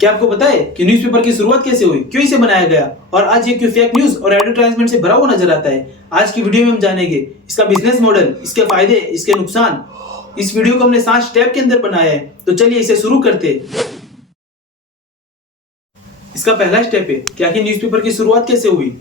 क्या आपको पता है कि न्यूज़पेपर की शुरुआत कैसे हुई, क्यों इसे बनाया गया और आज ये क्यों फेक न्यूज और एडवर्टाइजमेंट से भरा हुआ नजर आता है? आज की वीडियो में हम जानेंगे इसका बिजनेस मॉडल, इसके फायदे, इसके नुकसान। इस वीडियो को हमने 7 स्टेप के अंदर बनाया है, तो चलिए इसे शुरू करते हैं। इसका पहला स्टेप है कि आखिर न्यूज़पेपर की शुरुआत कैसे हुई।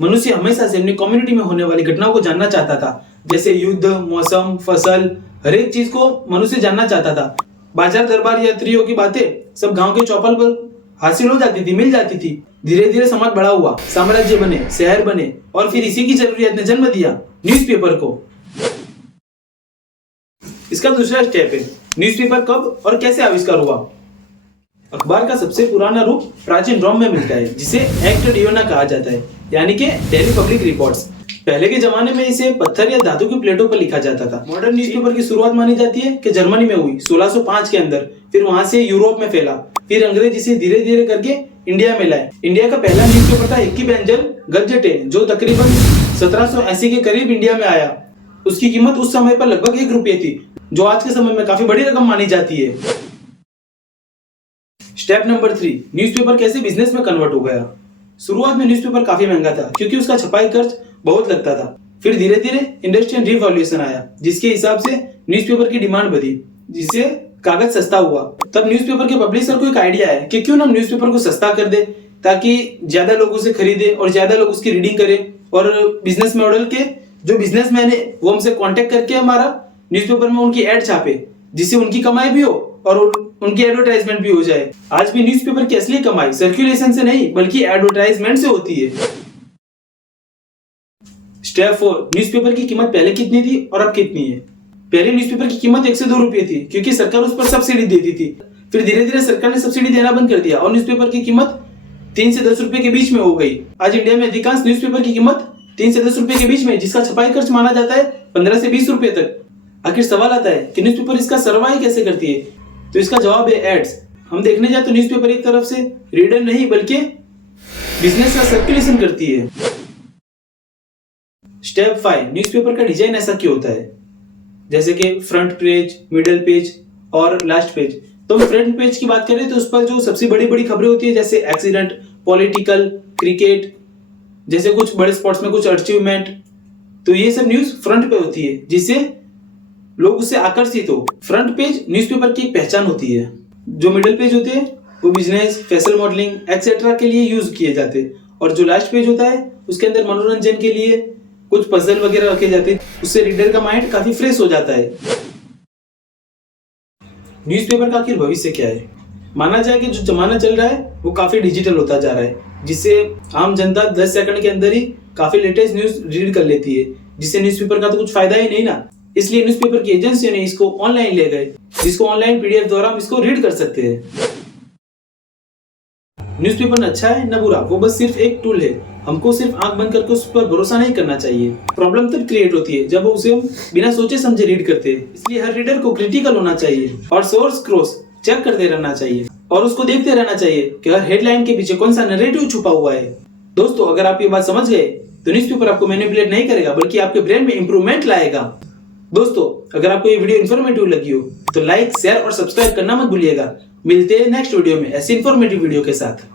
मनुष्य हमेशा से अपनी कम्युनिटी में होने वाली घटनाओं को जानना चाहता था, जैसे युद्ध, मौसम, फसल, हर एक चीज को मनुष्य जानना चाहता था। बाजार दरबार यात्रियों की बातें सब गांव के चौपाल पर हासिल हो जाती थी, मिल जाती थी। धीरे धीरे समाज बड़ा हुआ, साम्राज्य बने, शहर बने और फिर इसी की जरूरत ने जन्म दिया न्यूज़पेपर को। इसका दूसरा स्टेप है न्यूज़पेपर कब और कैसे आविष्कार हुआ। अखबार का सबसे पुराना रूप प्राचीन रोम में मिलता है, जिसे एक्ट डियोना कहा जाता है, यानी कि डेली पब्लिक रिपोर्ट्स। पहले के जमाने में इसे पत्थर या धातु की प्लेटों पर लिखा जाता था। मॉडर्न न्यूज़पेपर की शुरुआत मानी जाती है कि जर्मनी में हुई 1605 के अंदर, फिर वहां से यूरोप में फैला, फिर अंग्रेज इसे धीरे धीरे करके इंडिया में लाए। इंडिया का पहला न्यूज़पेपर था हिक्की बेंजल गजटे, जो तकरीबन 1780 के करीब इंडिया में आया। उसकी कीमत उस समय पर लगभग 1 रुपये थी, जो आज के समय में काफी बड़ी रकम मानी जाती है। स्टेप नंबर 3, न्यूज़पेपर कैसे बिजनेस में कन्वर्ट हो गया। शुरुआत में न्यूज़पेपर काफी महंगा था, क्योंकि उसका छपाई खर्च बहुत लगता था। फिर धीरे धीरे इंडस्ट्रियल रिवॉल्यूशन आया, जिसके हिसाब से न्यूज़पेपर की डिमांड बढ़ी, जिससे कागज सस्ता हुआ। तब न्यूज़पेपर के पब्लिशर को एक आइडिया है कि क्यों ना न्यूज़पेपर को सस्ता कर दे, ताकि ज्यादा लोग उसे खरीदे और ज्यादा लोग उसकी रीडिंग करें। और बिजनेस मॉडल के जो बिजनेसमैन है वो हमसे कांटेक्ट करके हमारा न्यूज़पेपर में उनकी एड छापे, जिससे उनकी कमाई भी हो और उनकी एडवर्टाइजमेंट भी हो जाए। आज भी न्यूज़पेपर की असली कमाई सर्कुलेशन से नहीं बल्कि एडवर्टाइजमेंट से होती है। स्टेप 4, न्यूज़पेपर की कीमत पहले कितनी थी और अब कितनी है। पहले न्यूज़पेपर की कीमत 1 से 2 रुपये थी, क्योंकि सरकार उस पर सब्सिडी देती थी। फिर धीरे धीरे सरकार ने सब्सिडी देना बंद कर दिया और न्यूज़पेपर की कीमत 3 से 10 रुपए के बीच में हो गई। आज इंडिया में अधिकांश न्यूज़पेपर की कीमत 3 से 10 रुपए के बीच में, जिसका छपाई खर्च माना जाता है 15 से 20 रुपए तक। आखिर सवाल आता है कि न्यूज़पेपर इसका सर्वाइव कैसे करती है, तो इसका जवाब है एड्स। हम देखने जाए तो न्यूज़पेपर एक तरफ से रीडर नहीं बल्कि बिजनेस का सर्कुलेशन करती है। स्टेप 5, न्यूज़पेपर का डिजाइन ऐसा क्यों होता है, जैसे कि फ्रंट पेज, मिडिल पेज और लास्ट पेज। तो हम फ्रंट पेज की बात करें तो उस पर जो सबसे बड़ी बड़ी खबरें होती है, जैसे एक्सीडेंट, पॉलिटिकल, क्रिकेट जैसे कुछ बड़े स्पोर्ट्स में कुछ अचीवमेंट, तो ये सब न्यूज फ्रंट पे होती है, जिससे लोग उससे आकर्षित हो। फ्रंट पेज न्यूज़पेपर की एक पहचान होती है। जो मिडिल पेज होते हैं वो बिजनेस, फैशन, मॉडलिंग एक्सेट्रा के लिए यूज किए जाते हैं, और जो लास्ट पेज होता है उसके अंदर मनोरंजन के लिए कुछ पजल वगैरह रखे जाते हैं। उससे रीडर का माइंड काफी फ्रेश हो जाता है। न्यूज़पेपर का आखिर भविष्य क्या है। माना जाए कि जो जमाना चल रहा है वो काफी डिजिटल होता जा रहा है, जिससे आम जनता 10 सेकंड के अंदर ही काफी लेटेस्ट न्यूज रीड कर लेती है, जिससे न्यूज़पेपर का तो कुछ फायदा ही नहीं ना। इसलिए न्यूज़पेपर की एजेंसियों ने इसको ऑनलाइन ले गए, जिसको ऑनलाइन पीडीएफ द्वारा हम इसको रीड कर सकते हैं। न्यूज़पेपर न अच्छा है न बुरा, वो बस सिर्फ एक टूल है। हमको सिर्फ आंख बंद करके उस पर भरोसा नहीं करना चाहिए। प्रॉब्लम तब क्रिएट होती है जब उसे हम बिना सोचे समझे रीड करते हैं। इसलिए हर रीडर को क्रिटिकल होना चाहिए और सोर्स क्रॉस चेक करते रहना चाहिए, और उसको देखते रहना चाहिए कि हर हेडलाइन के पीछे कौन सा नैरेटिव छुपा हुआ है। दोस्तों, अगर आप ये बात समझ गए तो न्यूज़पेपर आपको मैनिपुलेट नहीं करेगा, बल्कि आपके ब्रेन में इंप्रूवमेंट लाएगा। दोस्तों, अगर आपको ये वीडियो इन्फॉर्मेटिव लगी हो तो लाइक, शेयर और सब्सक्राइब करना मत भूलिएगा। मिलते हैं नेक्स्ट वीडियो में ऐसी इन्फॉर्मेटिव वीडियो के साथ।